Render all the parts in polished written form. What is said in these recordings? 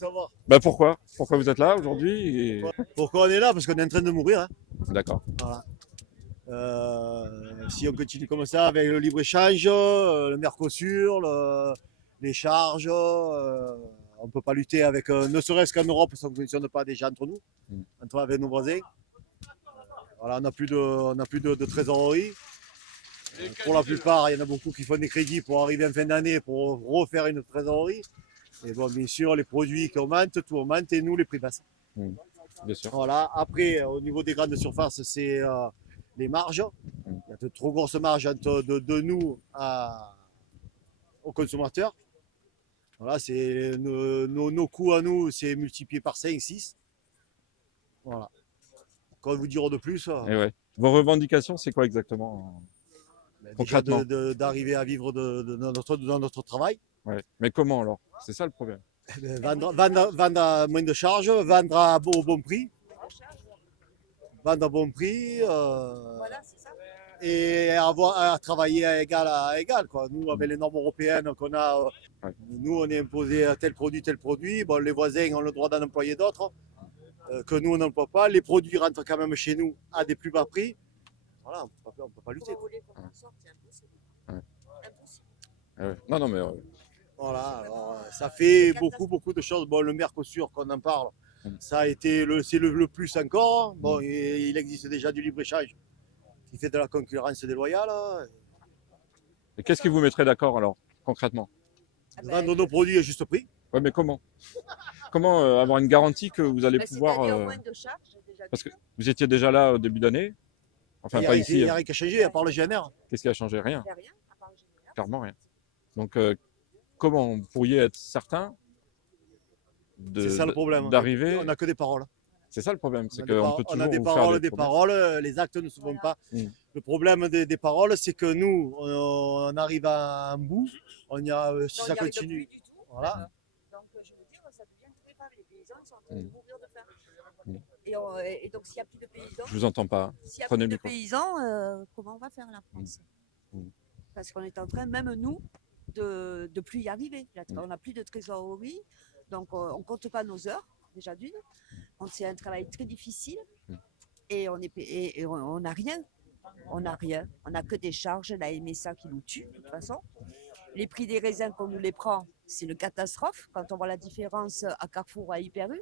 savoir. Bah pourquoi? Pourquoi vous êtes là aujourd'hui et... Pourquoi on est là? Parce qu'on est en train de mourir. Hein. D'accord. Voilà. Si on continue comme ça avec le libre-échange, le Mercosur, les charges, on ne peut pas lutter avec, ne serait-ce qu'en Europe, ça ne fonctionne pas déjà entre nous, avec nos voisins. Voilà, on n'a plus de trésorerie. Pour la plupart, il y en a beaucoup qui font des crédits pour arriver en fin d'année pour refaire une trésorerie. Et bon, bien sûr, les produits qui augmentent, tout augmente et nous, les prix baissent. Bien sûr. Voilà. Après, au niveau des grandes surfaces, c'est les marges. Il y a de trop grosses marges de nous aux consommateurs. Voilà, c'est nos coûts à nous, c'est multiplié par 5, 6. Voilà. Quand vous dirons de plus, Et ouais. Vos revendications, c'est quoi exactement déjà concrètement? d'arriver à vivre de notre travail. Ouais. Mais comment alors? C'est ça le problème. Vendre à moins de charges, vendre au bon prix. Vendre à bon prix. Voilà, c'est ça. Et avoir à travailler à égal. Quoi. Nous, avec les normes européennes qu'on a, nous, on est imposé à tel produit. Bon, les voisins ont le droit d'en employer d'autres, que nous, on n'emploie pas. Les produits rentrent quand même chez nous à des plus bas prix. Voilà, on ne peut pas lutter. Vous voulez qu'on en sorte, c'est impossible. Ouais. Impossible. Ouais. Non, mais... Voilà, alors, ça fait beaucoup de choses. Bon, le Mercosur, qu'on en parle, ça a été c'est le plus encore. Bon, il existe déjà du libre-échange qui fait de la concurrence déloyale. Et qu'est-ce qui vous mettrait d'accord alors, concrètement? Vendre nos produits à juste prix. Ouais, mais comment? Comment avoir une garantie que vous allez pouvoir... C'est-à-dire moins de charges, déjà. Parce que vous étiez déjà là au début d'année. Enfin, pas ici. Il n'y a rien qui a changé, à part le GNR. Qu'est-ce qui a changé? Rien. Il n'y a rien, à part le général. Clairement rien. Donc, comment vous pourriez être certain C'est ça le problème. d'arriver... On n'a que des paroles. C'est ça le problème, c'est qu'on peut toujours on a des vous paroles, faire des paroles, les actes ne se font pas. Le problème des paroles, c'est que nous, on arrive à un bout, si ça continue. Plus du tout. Voilà. Donc, je veux dire, ça devient très grave. Les paysans sont en train de mourir de faim. Et donc, s'il n'y a plus de paysans, je vous entends pas. S'il n'y a Prenez plus le de micro. paysans, comment on va faire la France? Parce qu'on est en train, même nous, de plus y arriver. On n'a plus de trésorerie, donc on ne compte pas nos heures, déjà d'une. C'est un travail très difficile et on n'a rien. On n'a rien. On n'a que des charges, la MSA qui nous tue, de toute façon. Les prix des raisins, qu'on nous les prend, c'est une catastrophe. Quand on voit la différence à Carrefour ou à Hyper U,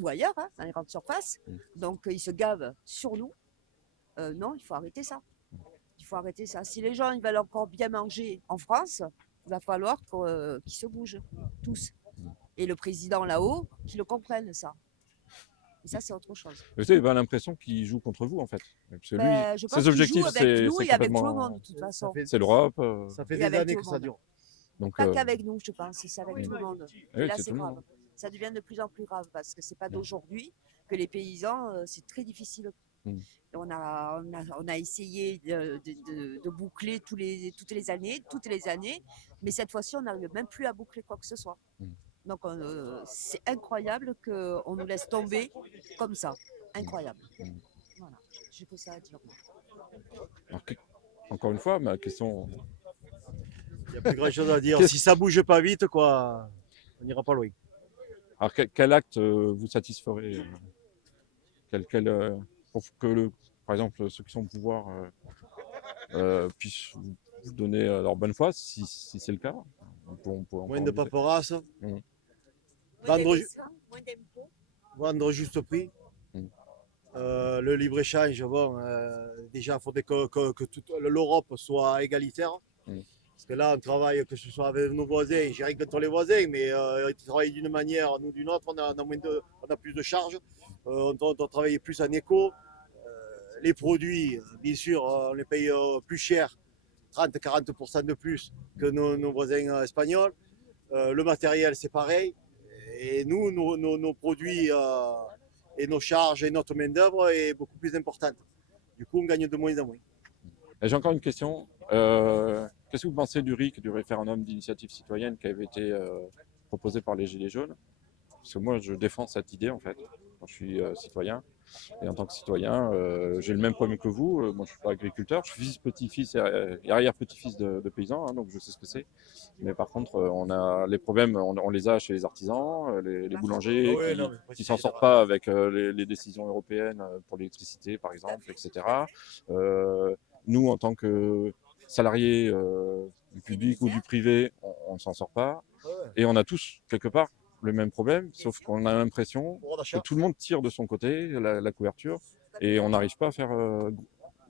ou ailleurs, hein, dans les grandes surfaces. Donc, ils se gavent sur nous. Non, il faut arrêter ça. Il faut arrêter ça. Si les gens ils veulent encore bien manger en France, il va falloir qu'ils se bougent, tous. Et le président là-haut, qu'il le comprenne, ça. Et ça, c'est autre chose. Vous avez l'impression qu'il joue contre vous, en fait. Parce que lui, Je pense ses objectifs, qu'il joue avec nous c'est et avec tout le complètement... monde, de toute façon. C'est l'Europe. Ça fait Et des avec années tout que le ça monde. dure. Donc, Pas qu'avec nous, je pense, c'est avec tout le monde. Oui, Et là, c'est c'est tout le grave. monde. Ça devient de plus en plus grave parce que c'est pas d'aujourd'hui que les paysans, c'est très difficile. On a essayé de boucler toutes les années, mais cette fois-ci, on n'arrive même plus à boucler quoi que ce soit. Donc, c'est incroyable qu'on nous laisse tomber comme ça. Incroyable. Voilà, j'ai que ça à dire. Alors, encore une fois, ma question... Il n'y a plus grand chose à dire. Si ça bouge pas vite, quoi, on n'ira pas loin. Alors, quel acte vous satisferait pour que, par exemple, ceux qui sont au pouvoir puissent vous donner leur bonne foi, si c'est le cas? Moins de paperasse, Moins d'impôts. vendre juste prix. Le libre-échange, bon, déjà, il faudrait que toute l'Europe soit égalitaire. Parce que là, on travaille, que ce soit avec nos voisins, j'ai rien contre les voisins, mais ils travaillent d'une manière, nous d'une autre, on a plus de charges, on travaille plus en éco. Les produits, bien sûr, on les paye plus cher, 30-40% de plus que nos voisins espagnols. Le matériel, c'est pareil. Et nous, nos produits et nos charges et notre main-d'œuvre est beaucoup plus importante. Du coup, on gagne de moins en moins. Et j'ai encore une question. Qu'est-ce que vous pensez du RIC, du référendum d'initiative citoyenne qui avait été proposé par les Gilets jaunes? Parce que moi, je défends cette idée, en fait, quand je suis citoyen. Et en tant que citoyen, j'ai le même problème que vous. Moi, je suis pas agriculteur, je suis fils, petit-fils et arrière-petit-fils de paysans, hein, donc je sais ce que c'est. Mais par contre, on a les problèmes, on les a chez les artisans, les Ah boulangers oui, non, mais qui s'en sortent pas avec les décisions européennes pour l'électricité, par exemple, etc. Nous, en tant que salariés du public ou du privé, on ne s'en sort pas. ouais. Et on a tous, quelque part, le même problème, sauf qu'on a l'impression Pouvoir que d'achat. tout le monde tire de son côté la couverture et on n'arrive pas à faire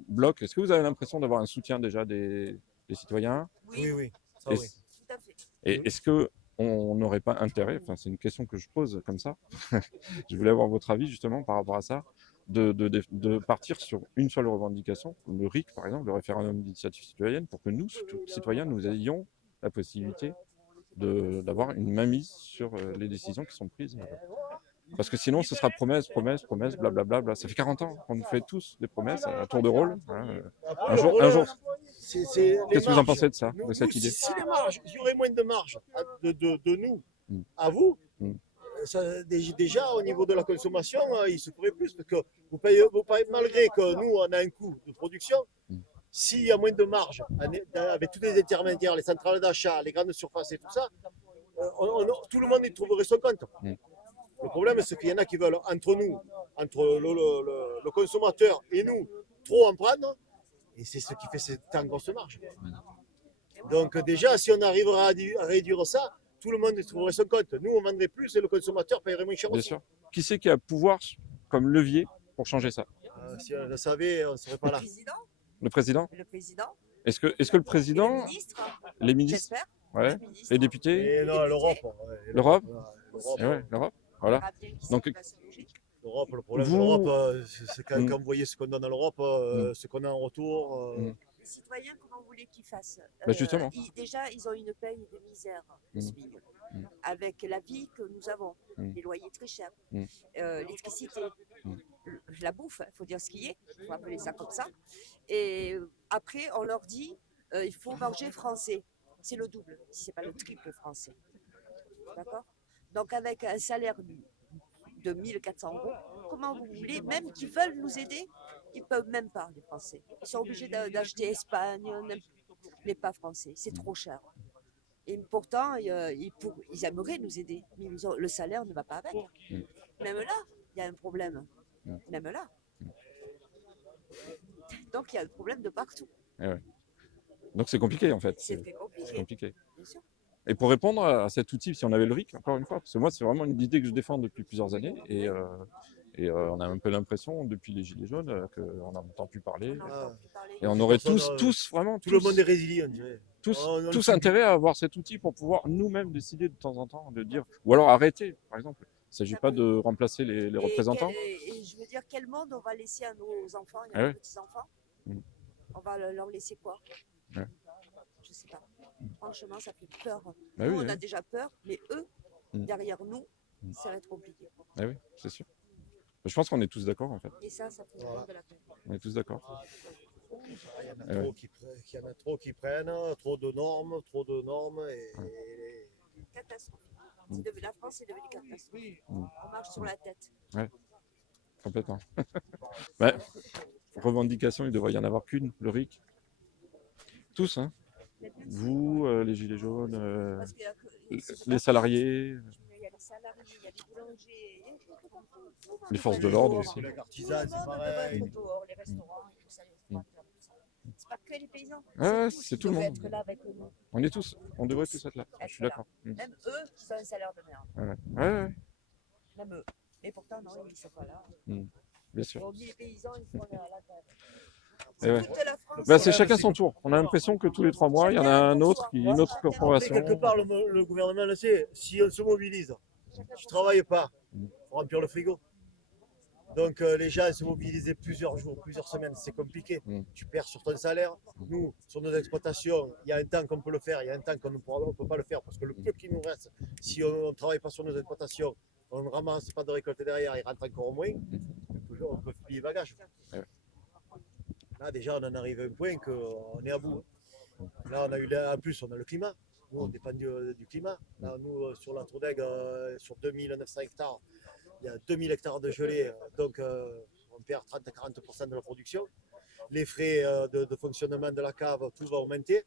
bloc. Est-ce que vous avez l'impression d'avoir un soutien déjà des citoyens? Oui, oui, ça Et, oui. Tout à fait. et est-ce que on n'aurait pas intérêt, enfin c'est une question que je pose comme ça, je voulais avoir votre avis justement par rapport à ça, de partir sur une seule revendication, le RIC par exemple, le référendum d'initiative citoyenne, pour que nous, citoyens, nous ayons la possibilité d'avoir une mainmise sur les décisions qui sont prises. Parce que sinon, ce sera promesse, promesse, promesse, blablabla. Bla. Ça fait 40 ans qu'on nous fait tous des promesses à tour de rôle. Hein. Après, Un le jour, problème, c'est les qu'est-ce que vous en marges. pensez de ça, Nous, de cette si, idée? si les marges, il y aurait moins de marge de nous Mm. à vous, Mm. déjà au niveau de la consommation, il se ferait plus. Parce que vous payez, malgré que nous, on a un coût de production, Mm. s'il y a moins de marge, avec tous les intermédiaires, les centrales d'achat, les grandes surfaces et tout ça, tout le monde y trouverait son compte. Mm. Le problème, c'est qu'il y en a qui veulent, entre nous, entre le consommateur et nous, trop en prendre. Et c'est ce qui fait cette tant grosse marge. Donc déjà, si on arrivera à réduire ça, tout le monde y trouverait son compte. Nous, on vendrait plus et le consommateur paierait moins cher Bien aussi. sûr. Qui c'est qui a pouvoir comme levier pour changer ça? Si on le savait, on ne serait pas là. Le président? Le président, Est-ce que le le président, ministre, les ministres, j'espère, ouais, le ministre, les députés, Et non, l'Europe. l'Europe? L'Europe, Ouais, l'Europe, voilà. Donc, l'Europe, le problème de vous, l'Europe, c'est quand Mm. vous voyez ce qu'on donne à l'Europe, ce qu'on a en retour. Mm. les citoyens, comment vous voulez qu'ils fassent Bah, justement. Déjà, ils ont une paye de misère, Mm. SMIC, Mm. avec la vie que nous avons, Mm. les loyers très chers, Mm. l'électricité, Mm. la bouffe, il faut dire ce qui est, il faut appeler ça comme ça. Et après, on leur dit, il faut manger français. C'est le double, si ce n'est pas le triple français. D'accord? Donc avec un salaire de 1400 €, comment vous voulez, même qu'ils veulent nous aider, ils ne peuvent même pas, les Français. Ils sont obligés d'acheter Espagne, mais pas français, c'est trop cher. Et pourtant, ils aimeraient nous aider, mais le salaire ne va pas avec. Mm. Même là, il y a un problème. Mm. Même là. Donc il y a un problème de partout. Eh ouais. Donc c'est compliqué en fait. C'est très compliqué. C'est compliqué. Bien sûr. Et pour répondre à cet outil, si on avait le RIC, encore une fois, parce que moi c'est vraiment une idée que je défends depuis plusieurs années et on a un peu l'impression depuis les Gilets jaunes qu'on n'entend plus parler. On n'entend plus parler. Et on aurait Personne, tous vraiment, Tout le monde est résilient, on dirait. tous intérêt à avoir cet outil pour pouvoir nous-mêmes décider de temps en temps, de dire, ou alors arrêter, par exemple. Il ne s'agit pas de remplacer les représentants. Et je veux dire, quel monde on va laisser à nos enfants et à Ah nos ouais. petits-enfants? Mm. On va leur laisser quoi? Ouais. Je sais pas. Franchement, ça fait peur. Bah Nous, oui, on oui. a déjà peur, mais eux, Mm. derrière nous, Mm. ça va être compliqué. Ah oui, c'est sûr. Je pense qu'on est tous d'accord en fait. Et ça fait vraiment de la peine. On est tous d'accord. Il y en a Ah ouais. trop qui prennent, trop de normes, et Catastrophe. Mm. La France est devenue catastrophe. Mm. On marche sur la tête. Complètement. Ouais. Revendication, il devrait y en avoir qu'une, le RIC. Tous, hein. Vous, les gilets jaunes, Parce qu'il y a les salariés, il y a les salariés, il y a les boulangers, les forces de l'ordre aussi. les artisans, c'est Tout le monde pareil. devrait être dehors, les restaurants et tout ça, les restaurateurs, tout ça. C'est pas que les paysans. Ouais, tous c'est qui tout le devraient monde. être là avec nous. On devrait tous être là. Je suis là. d'accord. Mm. Même eux qui ont un salaire de merde. Ouais. Même eux. Et pourtant, non, ils ne sont pas là. Bien sûr. On dit les paysans, ils font la table. Et ouais. Toute la France. Bah, c'est chacun son tour. On a l'impression que tous les 3 mois, il y en a un autre, une autre Après, corporation. quelque part, le gouvernement le sait. Si on se mobilise, tu ne travailles pas pour remplir le frigo. Donc les gens se mobiliser plusieurs jours, plusieurs semaines, c'est compliqué. Mm. Tu perds sur ton salaire. Nous, sur nos exploitations, il y a un temps qu'on peut le faire, il y a un temps qu'on ne peut pas le faire parce que le peu qui nous reste, si on ne travaille pas sur nos exploitations, on ne ramasse pas de récolte derrière, il rentre encore au moins, on peut plier bagage. Ouais. Là, déjà, on en arrive à un point qu'on est à bout. Là, en plus, on a le climat. Nous, on dépend du climat. Là, nous, sur la Tourdeg, sur 2900 hectares, il y a 2000 hectares de gelée. Donc, on perd 30 à 40% de la production. Les frais de fonctionnement de la cave, tout va augmenter.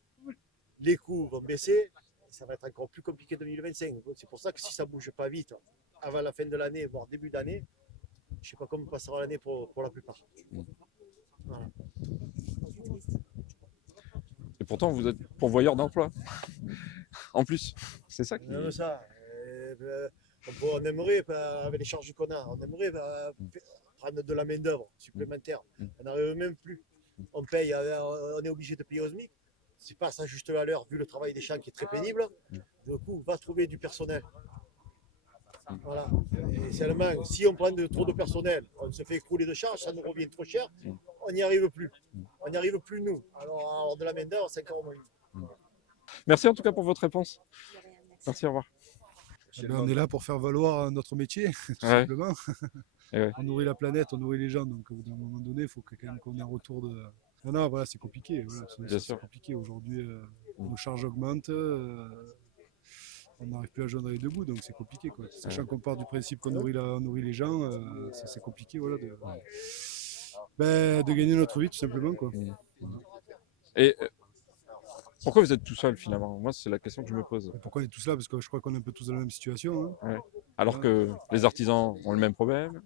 Les coûts vont baisser. Ça va être encore plus compliqué en 2025. C'est pour ça que si ça ne bouge pas vite, avant la fin de l'année, voire début d'année, je ne sais pas comment passera l'année pour la plupart. Voilà. Et pourtant, vous êtes pourvoyeur d'emploi. En plus, c'est ça qui. Même ça. On aimerait, avec les charges qu'on a, on aimerait prendre de la main-d'œuvre supplémentaire. On n'arrive même plus. On paye, on est obligé de payer au SMIC. C'est pas ça juste à l'heure, vu le travail des champs qui est très pénible. Du coup, va trouver du personnel. Voilà. Et seulement, si on prend trop de personnel, on se fait écrouler de charges, ça nous revient trop cher, on n'y arrive plus. On n'y arrive plus, nous. Alors de la main-d'œuvre, c'est encore moins. Merci en tout cas pour votre réponse. Merci, au revoir. On est là pour faire valoir notre métier, tout simplement. Ouais. On nourrit la planète, on nourrit les gens, donc à un moment donné, il faut quand même qu'on ait un retour de. Non, voilà, c'est compliqué. Voilà, c'est compliqué. Aujourd'hui, nos charges augmentent, on n'arrive plus à joindre les deux bouts, donc c'est compliqué, quoi. Sachant qu'on part du principe qu'on nourrit les gens, c'est compliqué, voilà, de gagner notre vie, tout simplement, quoi. Et pourquoi vous êtes tout seul finalement? Moi, c'est la question que je me pose. Pourquoi on est tous là? Parce que je crois qu'on est un peu tous dans la même situation. Hein. Ouais. Alors que les artisans ont le même problème,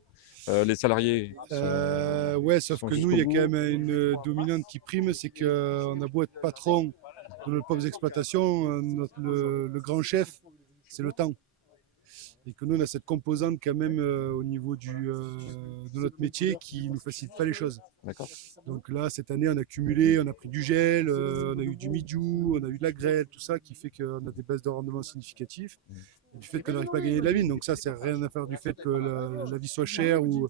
les salariés sauf que nous, il y a quand même une dominante qui prime, c'est qu'on a beau être patron de nos propres exploitations, le grand chef, c'est le temps. Et que nous, on a cette composante quand même au niveau de notre métier qui ne nous facilite pas les choses. D'accord. Donc là, cette année, on a cumulé, on a pris du gel, on a eu du midjou, on a eu de la grêle, tout ça qui fait qu'on a des baisses de rendement significatives. Et du fait qu'on n'arrive pas à gagner de la vigne. Donc ça, c'est rien à faire du fait que la vie soit chère ou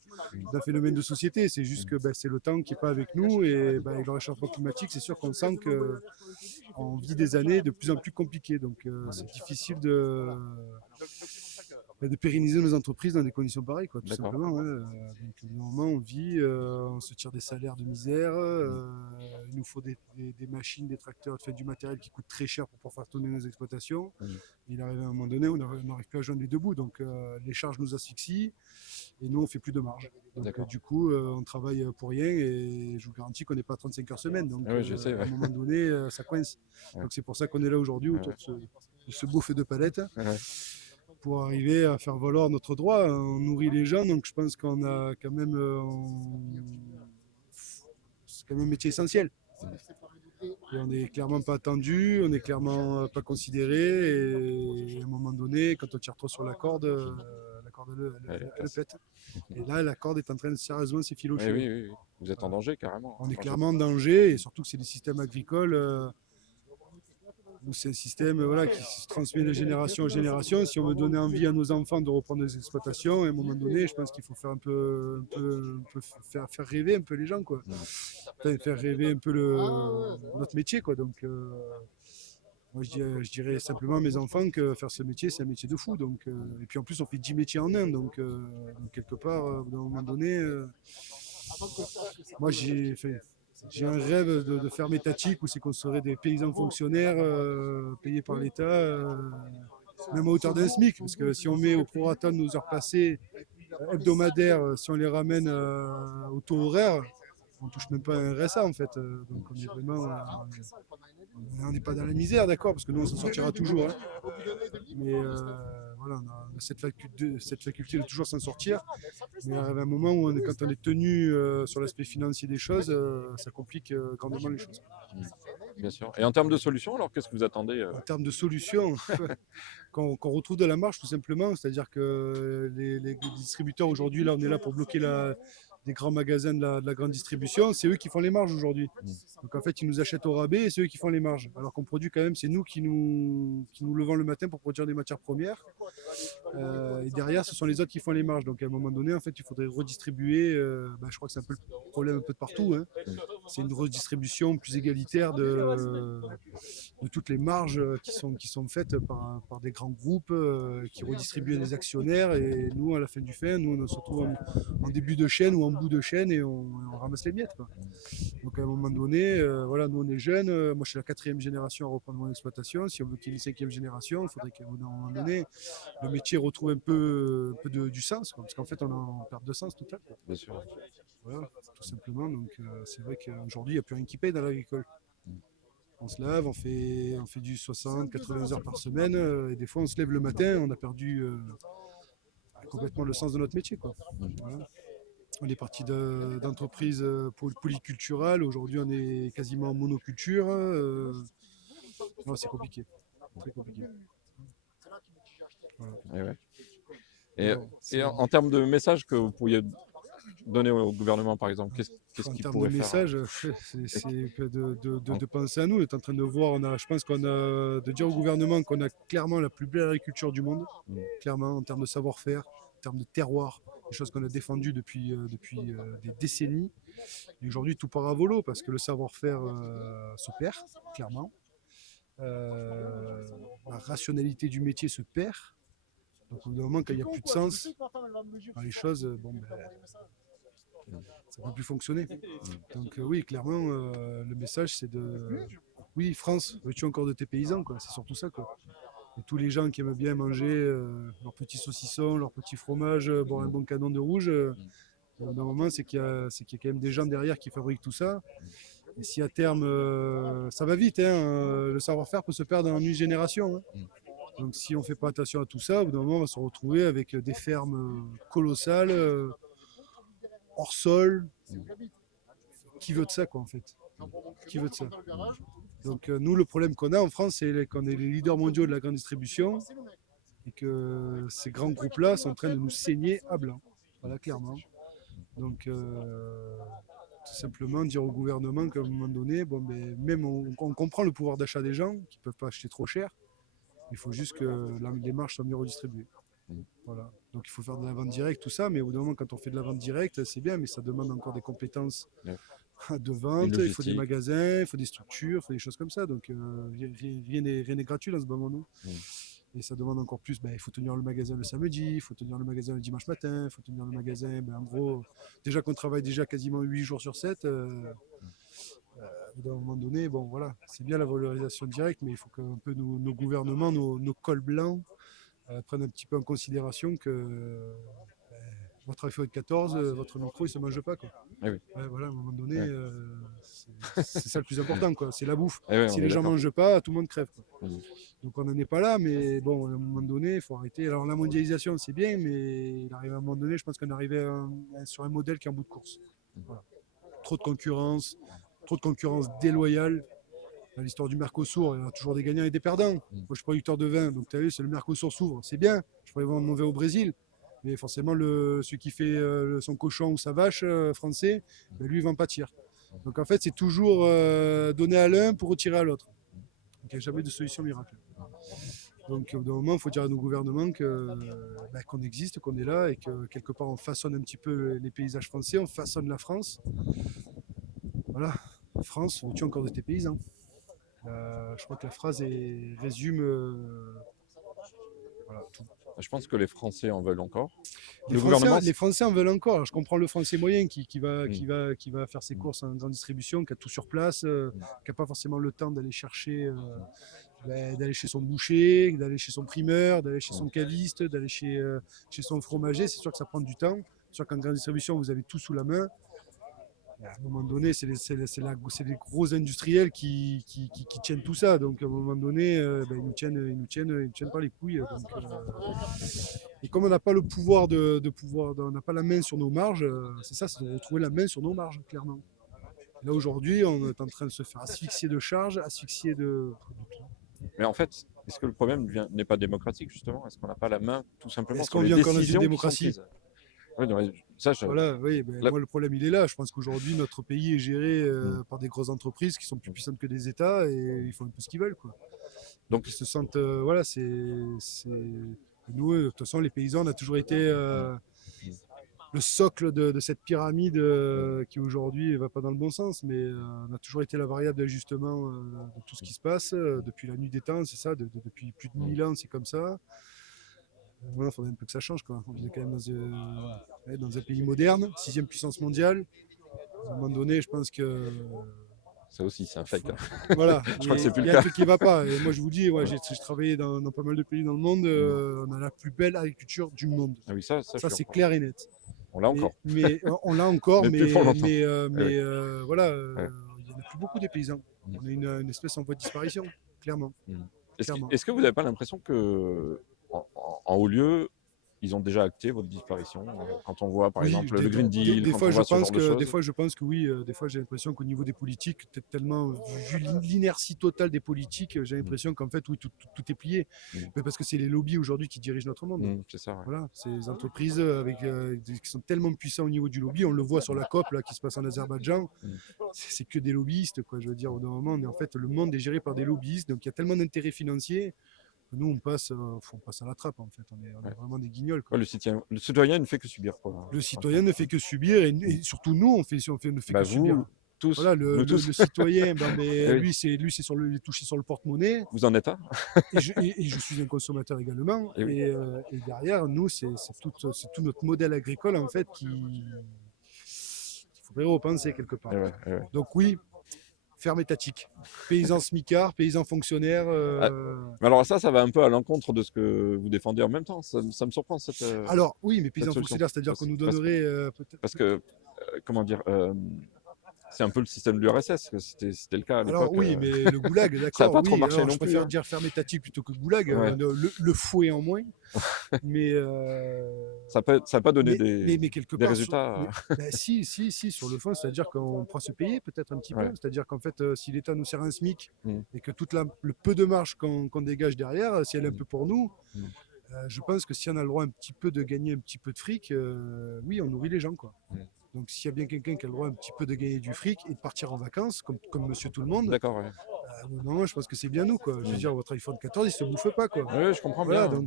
d'un phénomène de société. C'est juste que c'est le temps qui n'est pas avec nous. Et avec le réchauffement climatique, c'est sûr qu'on sent qu'on vit des années de plus en plus compliquées. Donc c'est difficile de pérenniser nos entreprises dans des conditions pareilles, quoi, tout simplement. Ouais. Donc, normalement, on vit, on se tire des salaires de misère, il nous faut des machines, des tracteurs, du matériel qui coûte très cher pour pouvoir faire tourner nos exploitations. Il arrive à un moment donné, on n'arrive plus à joindre les deux bouts, donc les charges nous asphyxient et nous, on ne fait plus de marge. Donc, du coup, on travaille pour rien et je vous garantis qu'on n'est pas à 35 heures semaine. Donc, je sais, à un moment donné, ça coince. Donc, c'est pour ça qu'on est là aujourd'hui autour de ce beau feu de palette. Pour arriver à faire valoir notre droit. On nourrit les gens, donc je pense qu'on a quand même... c'est quand même un métier essentiel. Et on n'est clairement pas attendu, on n'est clairement pas considéré, et à un moment donné, quand on tire trop sur la corde elle pète. Et là, la corde est en train de sérieusement s'effilocher. Oui. Vous êtes en danger, carrément. On est clairement en danger, et surtout que c'est des systèmes agricoles... c'est un système qui se transmet de génération en génération. Si on veut donner envie à nos enfants de reprendre des exploitations, à un moment donné, je pense qu'il faut faire faire rêver un peu les gens, quoi. Enfin, faire rêver un peu notre métier, quoi. Donc, moi, je dirais simplement à mes enfants que faire ce métier, c'est un métier de fou. Donc, et puis en plus, on fait 10 métiers en un. Donc quelque part, à un moment donné, moi, j'ai un rêve de ferme étatique où c'est qu'on serait des paysans fonctionnaires payés par l'État, même à hauteur d'un SMIC. Parce que si on met au prorata de nos heures passées hebdomadaires, si on les ramène au taux horaire, on ne touche même pas un RSA en fait. Donc on est vraiment. On n'est pas dans la misère, d'accord, parce que nous on s'en sortira toujours. Hein. Mais voilà, on a cette faculté de toujours s'en sortir. Mais il arrive un moment où quand on est tenu sur l'aspect financier des choses, ça complique grandement les choses. Bien sûr. Et en termes de solutions, alors qu'est-ce que vous attendez En termes de solutions, qu'on retrouve de la marge tout simplement, c'est-à-dire que les distributeurs aujourd'hui, là on est là pour bloquer des grands magasins de la grande distribution, c'est eux qui font les marges aujourd'hui. Donc en fait, ils nous achètent au rabais et c'est eux qui font les marges. Alors qu'on produit quand même, c'est nous qui nous levons le matin pour produire des matières premières. Et derrière, ce sont les autres qui font les marges. Donc à un moment donné, en fait, il faudrait redistribuer. Je crois que c'est un peu le problème un peu de partout. Hein. C'est une redistribution plus égalitaire de toutes les marges qui sont faites par des grands groupes qui redistribuent à des actionnaires. Et nous, à la fin du fin, nous, on se retrouve en début de chaîne ou en bout de chaîne et on ramasse les miettes, quoi. Donc à un moment donné, nous on est jeunes, moi je suis la 4e génération à reprendre mon exploitation. Si on veut qu'il y ait une 5e génération, il faudrait qu'à un moment donné, le métier retrouve un peu du sens, quoi, parce qu'en fait on est en perte de sens total. Bien sûr. Voilà, tout simplement. Donc c'est vrai qu'aujourd'hui, il n'y a plus rien qui paye dans l'agricole. On se lève, on fait du 60, 80 heures par semaine, et des fois on se lève le matin, on a perdu complètement le sens de notre métier, quoi. Voilà. On est parti d'entreprises polyculturales, aujourd'hui on est quasiment en monoculture. Non, c'est compliqué, très compliqué. Voilà. Et ouais. Et, Bon, et en termes de messages que vous pourriez donner au gouvernement, par exemple, qu'est-ce en qu'il termes pourrait de faire? message, c'est que de penser à nous. On est en train de voir, je pense qu'on a de dire au gouvernement qu'on a clairement la plus belle agriculture du monde, clairement en termes de savoir-faire, en termes de terroir, des choses qu'on a défendues depuis des décennies. Et aujourd'hui, tout part à volo parce que le savoir-faire se perd, clairement. La rationalité du métier se perd. Donc au bout d'un moment, quand il n'y a plus de sens, les choses, ça ne peut plus fonctionner. Donc oui, clairement, le message c'est oui, France, veux-tu encore de tes paysans, quoi. C'est surtout ça, quoi. Et tous les gens qui aiment bien manger leurs petits saucissons, leurs petits fromages, boire un bon canon de rouge, au bout d'un moment, c'est qu'il y a quand même des gens derrière qui fabriquent tout ça. Et si à terme, ça va vite, hein, le savoir-faire peut se perdre en une génération, hein. Donc si on ne fait pas attention à tout ça, au bout d'un moment, on va se retrouver avec des fermes colossales, hors sol. Qui veut de ça, quoi, en fait? Qui veut de ça? Donc nous, le problème qu'on a en France, c'est qu'on est les leaders mondiaux de la grande distribution et que ces grands groupes-là sont en train de nous saigner à blanc. Voilà, clairement. Donc tout simplement dire au gouvernement qu'à un moment donné, bon, même on comprend le pouvoir d'achat des gens qui ne peuvent pas acheter trop cher. Il faut juste que les marges soient mieux redistribuées. Voilà. Donc il faut faire de la vente directe, tout ça, mais au bout d'un moment, quand on fait de la vente directe, c'est bien, mais ça demande encore des compétences de vente, il faut des magasins, il faut des structures, il faut des choses comme ça. Donc rien n'est gratuit dans ce moment. Et ça demande encore plus, il faut tenir le magasin le samedi, il faut tenir le magasin le dimanche matin, il faut tenir le magasin, en gros, déjà qu'on travaille déjà quasiment 8 jours sur 7, à un moment donné, bon voilà, c'est bien la valorisation directe, mais il faut qu'un peu nos gouvernements, nos cols blancs, prennent un petit peu en considération que votre iPhone 14, votre micro, il ne se mange pas, quoi. Eh oui. Voilà, à un moment donné, c'est ça le plus important, quoi. C'est la bouffe. Oui, si les gens ne mangent pas, tout le monde crève, quoi. Mmh. Donc on n'en est pas là, mais bon, à un moment donné, il faut arrêter. Alors la mondialisation, c'est bien, mais il arrive à un moment donné, je pense qu'on arrive sur un modèle qui est en bout de course. Voilà. Trop de concurrence déloyale. Dans l'histoire du Mercosur, il y a toujours des gagnants et des perdants. Moi, je suis producteur de vin, donc tu as vu, c'est le Mercosur s'ouvre, c'est bien. Je pourrais vendre mon vin au Brésil, mais forcément, celui qui fait son cochon ou sa vache français, lui, il va en pâtir. Donc en fait, c'est toujours donner à l'un pour retirer à l'autre. Donc il n'y a jamais de solution miracle. Donc au bout d'un moment, il faut dire à nos gouvernements qu'on existe, qu'on est là et que quelque part, on façonne un petit peu les paysages français, on façonne la France. Voilà, France, veux-tu encore de tes paysans? Je crois que la phrase résume tout. Je pense que les Français en veulent encore. Les Français en veulent encore. Alors, je comprends le Français moyen qui va faire ses courses en grande distribution, qui a tout sur place, qui n'a pas forcément le temps d'aller chercher, d'aller chez son boucher, d'aller chez son primeur, d'aller chez son caviste, d'aller chez son fromager. C'est sûr que ça prend du temps. C'est sûr qu'en grande distribution, vous avez tout sous la main. À un moment donné, c'est les gros industriels qui tiennent tout ça. Donc, à un moment donné, ils nous tiennent par les couilles. Donc, et comme on n'a pas le pouvoir on n'a pas la main sur nos marges, c'est ça, c'est de retrouver la main sur nos marges, clairement. Et là, aujourd'hui, on est en train de se faire asphyxier de charges, asphyxier de tout. Mais en fait, est-ce que le problème n'est pas démocratique, justement? Est-ce qu'on n'a pas la main, tout simplement, est-ce sur qu'on les vit encore dans une décisions démocratie? qui sont prises? Oui, non, ça, Voilà, oui, moi, le problème, il est là. Je pense qu'aujourd'hui, notre pays est géré par des grosses entreprises qui sont plus puissantes que des États et ils font un peu ce qu'ils veulent, quoi. Donc, ils se sentent... voilà, c'est... Nous, de toute façon, les paysans, on a toujours été le socle de cette pyramide qui, aujourd'hui, ne va pas dans le bon sens, mais on a toujours été la variable d'ajustement de tout ce qui se passe. Depuis la nuit des temps, c'est ça. Depuis plus de 1000 ans, c'est comme ça. Voilà, il faudrait un peu que ça change, quoi. On est quand même dans un pays moderne, 6e puissance mondiale. À un moment donné, je pense que... Ça aussi, c'est un fake. Voilà, je crois que c'est plus il y a un truc qui ne va pas. Et moi, je vous dis, j'ai travaillé dans pas mal de pays dans le monde. On a la plus belle agriculture du monde. Ah oui, ça c'est clair et net. On l'a encore. Mais on l'a encore, Mais plus pour longtemps. voilà, Ouais. il n'y en a plus beaucoup des paysans. On a une espèce en voie de disparition, clairement. Clairement. Est-ce que vous n'avez pas l'impression que en haut lieu, ils ont déjà acté votre disparition quand on voit par Oui, exemple le Green Deal, des quand fois, on je voit ce pense genre de que, choses? des fois, je pense que oui. Des fois, j'ai l'impression qu'au niveau des politiques, tellement vu l'inertie totale des politiques, j'ai l'impression qu'en fait, oui, tout est plié. Mm. Mais parce que c'est les lobbies aujourd'hui qui dirigent notre monde. C'est ça. Ouais. Voilà, c'est les entreprises qui sont tellement puissants au niveau du lobby. On le voit sur la COP là, qui se passe en Azerbaïdjan. C'est que des lobbyistes, quoi. Je veux dire, au bout d'un moment, mais en fait, le monde est géré par des lobbyistes. Donc, il y a tellement d'intérêts financiers. Nous, on passe à la trappe, en fait. On est vraiment des guignols, quoi. Ouais, le citoyen ne fait que subir, quoi. Le citoyen ne fait que subir, et surtout nous, on ne fait Bah, que subir. vous, tous, Voilà, nous tous. le citoyen, mais Oui. lui, c'est il est touché sur le porte-monnaie, Vous en êtes un? et je suis un consommateur également. Et oui. Et derrière, nous, c'est tout notre modèle agricole, en fait, qu'il faudrait repenser quelque part. Ouais. Donc oui, ferme étatique. Paysan smicard, paysan fonctionnaire. Mais alors ça va un peu à l'encontre de ce que vous défendez en même temps. Ça me surprend cette. Alors oui, mais paysan solution. fonctionnaire, c'est-à-dire qu'on nous Parce- donnerait peut-être. Parce que, comment dire, c'est un peu le système de l'URSS, que c'était le cas à l'époque. Alors oui, mais le goulag, d'accord. Ça n'a pas trop oui, marché alors, non je plus. préfère Hein. dire ferme étatique plutôt que goulag. Ouais. Le fouet en moins. Mais Ça n'a pas donné mais quelque des part, résultats. si, sur le fond, c'est-à-dire qu'on pourra se payer peut-être un petit peu. Ouais. C'est-à-dire qu'en fait, si l'État nous sert un SMIC Mm. et que le peu de marge qu'on dégage derrière, si elle est un peu pour nous, je pense que si on a le droit un petit peu de gagner un petit peu de fric, oui, on nourrit les gens, quoi. Donc s'il y a bien quelqu'un qui a le droit un petit peu de gagner du fric et de partir en vacances, comme monsieur tout le monde, D'accord, ouais. non, je pense que c'est bien nous, quoi. Je veux dire, votre iPhone 14, il se bouffe pas, quoi. Oui, je comprends Voilà, bien.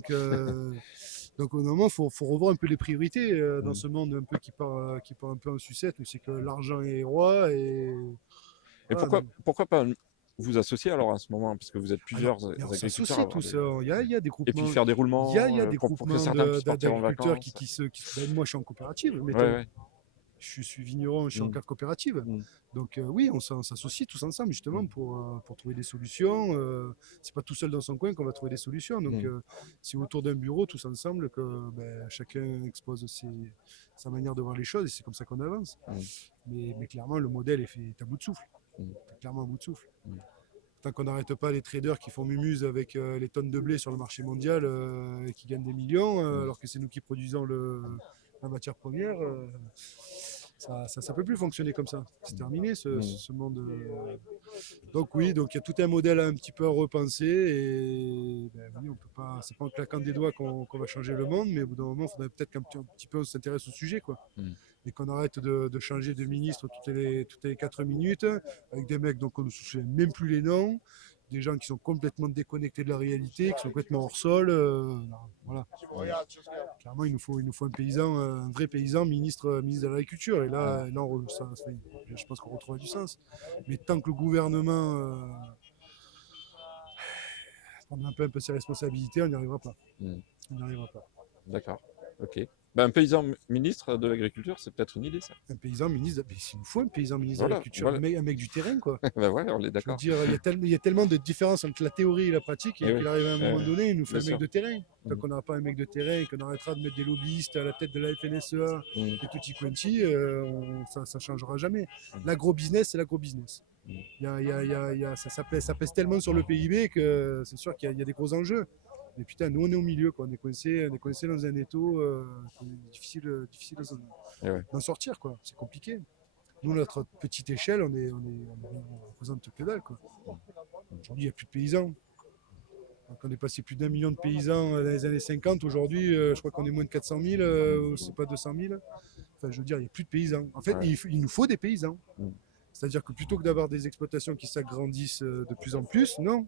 donc au moment, faut revoir un peu les priorités dans ce monde un peu qui part un peu en sucette, où c'est que l'argent est roi et voilà, Pourquoi pas vous associer alors à ce moment, parce que vous êtes plusieurs alors, on agriculteurs. s'associe tous. Il y a des Et groupements. puis faire des roulements Il y a des pour que groupements certains puissent partir en d'agriculteurs vacances. ben, moi, je suis en coopérative. Mettons. Ouais. Je suis vigneron, je suis en cadre coopérative. Donc oui, on s'associe tous ensemble justement pour trouver des solutions. C'est pas tout seul dans son coin qu'on va trouver des solutions. Donc c'est autour d'un bureau tous ensemble que chacun expose sa manière de voir les choses, et c'est comme ça qu'on avance. Mais clairement, le modèle est à bout de souffle. Clairement à bout de souffle. Tant qu'on n'arrête pas les traders qui font mumuse avec les tonnes de blé sur le marché mondial et qui gagnent des millions, alors que c'est nous qui produisons la matière première, ça peut plus fonctionner comme ça. C'est terminé ce monde. Donc oui, donc il y a tout un modèle un petit peu à repenser, et oui, on peut pas. C'est pas en claquant des doigts qu'on va changer le monde, mais au bout d'un moment, il faudrait peut-être qu'un petit peu on s'intéresse au sujet, quoi. Et qu'on arrête de changer de ministre toutes les 4 minutes, avec des mecs dont on ne se souvient même plus les noms, des gens qui sont complètement déconnectés de la réalité, qui sont complètement hors sol. Voilà. Clairement, il nous faut un paysan, un vrai paysan, ministre de l'Agriculture. Et là je pense qu'on retrouvera du sens. Mais tant que le gouvernement prendra un peu ses responsabilités, on n'y arrivera pas. On n'y arrivera pas. D'accord, ok. Un paysan ministre de l'Agriculture, c'est peut-être une idée, ça. Un paysan ministre, mais il nous faut un paysan ministre Voilà, de l'Agriculture, un mec du terrain, quoi. Ouais, on est Je veux d'accord. dire, il y a tellement de différences entre la théorie et la pratique, et qu'il arrive à un moment donné, il nous faut un mec de terrain. Tant qu'on n'aura pas un mec de terrain et qu'on arrêtera de mettre des lobbyistes à la tête de la FNSEA et tutti quanti, ça ne changera jamais. L'agro-business, c'est l'agro-business. Ça pèse tellement sur le PIB que c'est sûr qu'il y a des gros enjeux. Mais putain, nous on est au milieu, quoi. On est coincé dans un étau, difficile d'en sortir, quoi. C'est compliqué. Nous, notre petite échelle, on représente que dalle, quoi. Aujourd'hui, il n'y a plus de paysans. Donc, on est passé plus d'1 million de paysans dans les années 50. Aujourd'hui, je crois qu'on est moins de 400 000, c'est pas 200 000. Enfin, je veux dire, il n'y a plus de paysans. En fait, il nous faut des paysans. C'est-à-dire que plutôt que d'avoir des exploitations qui s'agrandissent de plus en plus, non.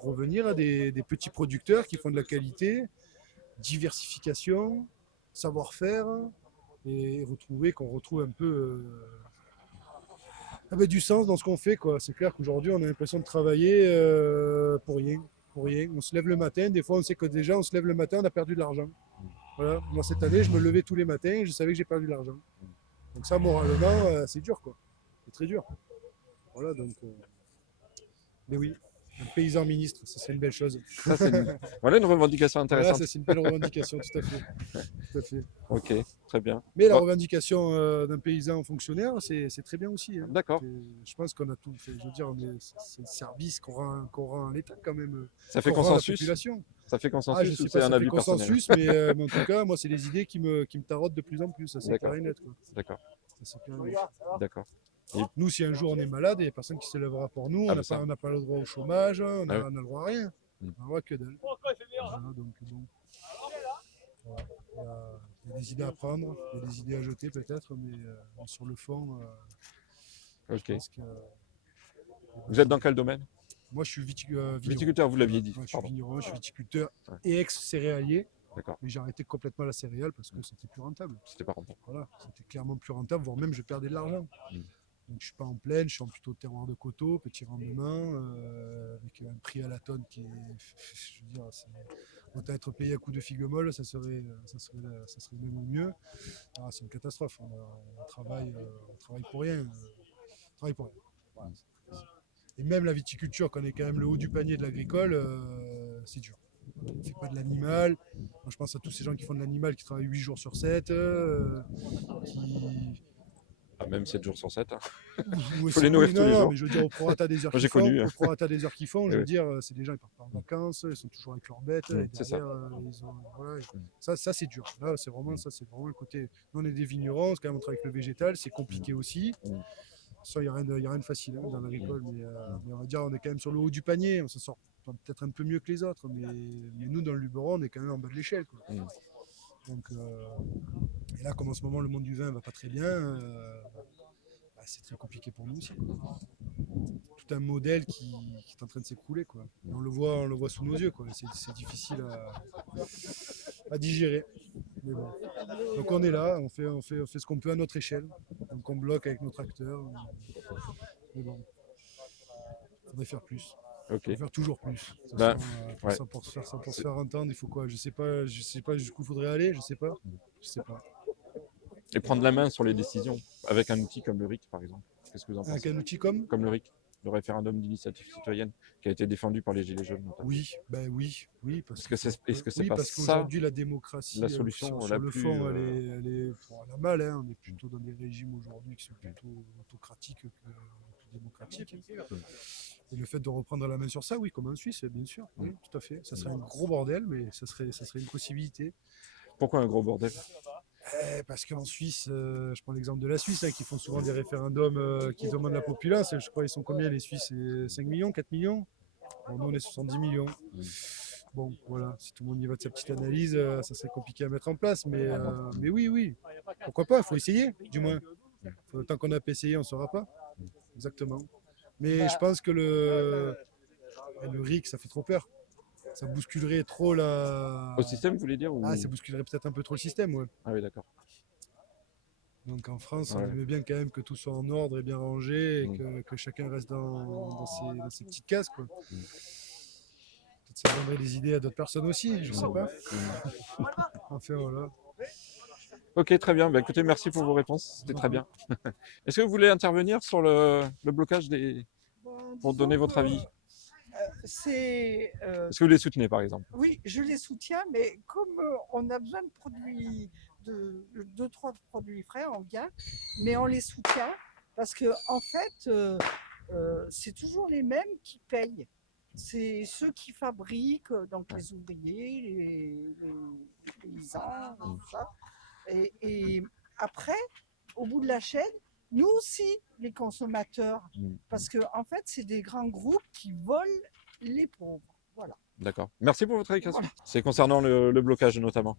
Revenir à des petits producteurs qui font de la qualité, diversification, savoir-faire, et qu'on retrouve un peu du sens dans ce qu'on fait, quoi. C'est clair qu'aujourd'hui on a l'impression de travailler pour rien. On se lève le matin, des fois on sait que déjà on se lève le matin, on a perdu de l'argent. Voilà. Moi cette année je me levais tous les matins et je savais que j'ai perdu de l'argent. Donc ça moralement c'est dur, quoi. C'est très dur. Voilà, donc mais oui. Un paysan ministre, ça serait une belle chose. Ça, voilà une revendication Voilà, intéressante. ça c'est une belle revendication, tout à fait. Tout à fait. Ok, très bien. Mais la Bon, revendication d'un paysan fonctionnaire, c'est très bien aussi. Hein. d'accord. Je pense qu'on a tout fait. Je veux dire, c'est le service qu'on rend à l'État quand même. Ça fait Qu'on rend à la consensus? population. Ça fait Ah, je consensus sais ou pas c'est si un ça fait avis personnel? consensus, mais en tout cas, moi, c'est des idées qui me taraudent de plus en plus. Ça, c'est D'accord. clair et net. Quoi. D'accord, Ça, c'est clair et net. d'accord. Nous, si un jour on est malade, il n'y a personne qui se lèvera pour nous. Ah, On mais ça. n'a pas le droit au chômage, on Ah n'a le droit à rien. Mm. On n'a le droit que dalle. Voilà, donc bon. Voilà. Il y a des idées à prendre, il y a des idées à jeter peut-être, mais sur le fond, je Ok. pense que. Vous êtes dans quel domaine? Moi, je suis vigneron. Viticulteur, vous l'aviez dit. Ouais, je suis Pardon. vigneron, je suis viticulteur Ouais. et ex-céréalier, D'accord, mais j'ai arrêté complètement la céréale parce que c'était plus rentable. c'était pas rentable. Voilà, c'était clairement plus rentable, voire même je perdais de l'argent. Mm. Donc je suis pas en plaine, je suis en plutôt terroir de coteaux, petit rendement, avec un prix à la tonne qui est, je veux dire, autant être payé à coup de figue molle, ça serait même mieux. Ah, c'est une catastrophe. On travaille pour rien. On travaille pour rien. Voilà. Et même la viticulture, qu'on est quand même le haut du panier de l'agricole, c'est dur. On ne fait pas de l'animal. Moi, je pense à tous ces gens qui font de l'animal, qui travaillent 8 jours sur 7, qui... Ah, même 7 jours sur 7. Hein. Faut les nourrir tous les jours. mais je veux dire, au prorata des heures Moi, j'ai qu'ils font, connu, hein. au prorata des heures qu'ils font, je Eh veux oui. dire, c'est des gens qui partent pas en vacances, ils sont toujours avec leurs bêtes, et C'est ça. derrière, voilà, ça c'est dur. Là, c'est vraiment le côté. Nous, on est des vignerons, quand même, on travaille avec le végétal, c'est compliqué aussi. Mm. Ça, il n'y a rien de facile hein, dans l'agricole, mais on va dire, on est quand même sur le haut du panier, on s'en sort peut-être un peu mieux que les autres, mais nous, dans le Luberon, on est quand même en bas de l'échelle. Quoi. Mm. Donc, et là, comme en ce moment, le monde du vin va pas très bien, c'est très compliqué pour nous aussi. Quoi. Tout un modèle qui est en train de s'écrouler. Quoi. Et on le voit sous nos yeux. Quoi. C'est difficile à digérer. Mais bon. Donc on est là, on fait ce qu'on peut à notre échelle. Donc on bloque avec nos tracteurs. Mais bon, il faudrait faire plus. Ok. Il faut faire toujours plus. Ben, Pour se faire entendre, il faut quoi? Je sais pas jusqu'où il faudrait aller, je sais pas. Et prendre la main sur les décisions avec un outil comme le RIC, par exemple. Qu'est-ce que vous en Avec pensez? un outil comme Comme le RIC, le référendum d'initiative citoyenne, qui a été défendu par les Gilets jaunes notamment. Oui, Est-ce que c'est oui, pas parce ça qu'aujourd'hui la démocratie, la solution sur la le plus, fond, elle est a mal. Hein, on est plutôt dans des régimes aujourd'hui qui sont plutôt autocratiques que démocratiques. Et le fait de reprendre la main sur ça, oui, comme en Suisse, bien sûr, oui, tout à fait. Ça serait un gros bordel, mais ça serait une possibilité. Pourquoi un gros bordel? Parce qu'en Suisse, je prends l'exemple de la Suisse, hein, qui font souvent des référendums qui demandent la populace. Je crois ils sont combien les Suisses? 5 millions, 4 millions? Bon, nous on est 70 millions. Bon, voilà, si tout le monde y va de sa petite analyse, ça serait compliqué à mettre en place. Mais oui, pourquoi pas? Il faut essayer, du moins. Tant qu'on n'a pas essayé, on ne saura pas. Exactement. Mais je pense que le RIC, ça fait trop peur. Ça bousculerait trop la. Au système, vous voulez dire ou... Ah, ça bousculerait peut-être un peu trop le système, ouais. Ah oui, d'accord. Donc en France, on aimait bien quand même que tout soit en ordre et bien rangé et que chacun reste dans ses petites cases, quoi. Peut-être ça donnerait des idées à d'autres personnes aussi, je sais pas. Enfin, voilà. Ok, très bien. Bah, écoutez, merci pour vos réponses. C'était très bien. Est-ce que vous voulez intervenir sur le blocage des... pour donner votre avis? Est-ce que vous les soutenez, par exemple? Oui, je les soutiens, mais comme on a besoin de produits, de 2-3 produits frais, on vient, mais on les soutient parce que en fait, c'est toujours les mêmes qui payent. C'est ceux qui fabriquent, donc les ouvriers, les paysans, tout ça. Et après, au bout de la chaîne, nous aussi, les consommateurs, parce que en fait, c'est des grands groupes qui volent les pauvres. Voilà. D'accord. Merci pour votre éducation. Voilà. C'est concernant le blocage notamment.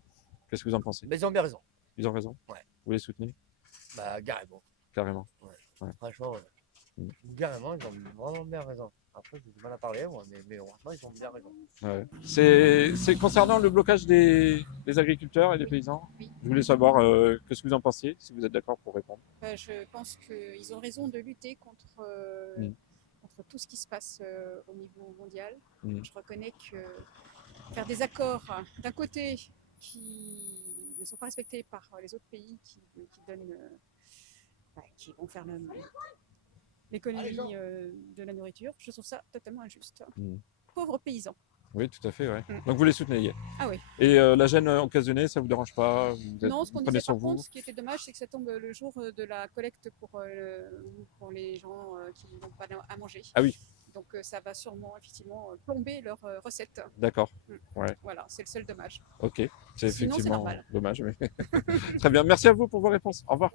Qu'est-ce que vous en pensez? Mais ils ont bien raison. Ils ont raison? Ouais. Vous les soutenez? Bah, carrément. Carrément. Ouais. Franchement, ouais. Carrément, ils ont vraiment bien raison. Après, j'ai du mal à parler, moi, mais franchement, ils ont bien raison. Ouais. C'est concernant le blocage des agriculteurs et des paysans. Oui. Je voulais savoir qu'est-ce que vous en pensiez, si vous êtes d'accord pour répondre. Je pense qu'ils ont raison de lutter contre tout ce qui se passe au niveau mondial. Je reconnais que faire des accords d'un côté qui ne sont pas respectés par les autres pays qui vont faire l'économie de la nourriture. Je trouve ça totalement injuste. Mm. Pauvres paysans. Oui, tout à fait, ouais. Mm. Donc vous les souteniez. Ah oui. Et la gêne occasionnée, ça vous dérange pas? Non, ce qu'on Vous prenez disait sur par vous? contre, ce qui était dommage, c'est que ça tombe le jour de la collecte pour les gens qui n'ont pas à manger. Ah oui, Donc ça va sûrement effectivement plomber leurs recettes. d'accord. Mm. Ouais, Voilà, c'est le seul dommage. ok. C'est Sinon, c'est effectivement normal. dommage, mais très bien. Merci à vous pour vos réponses. Au revoir.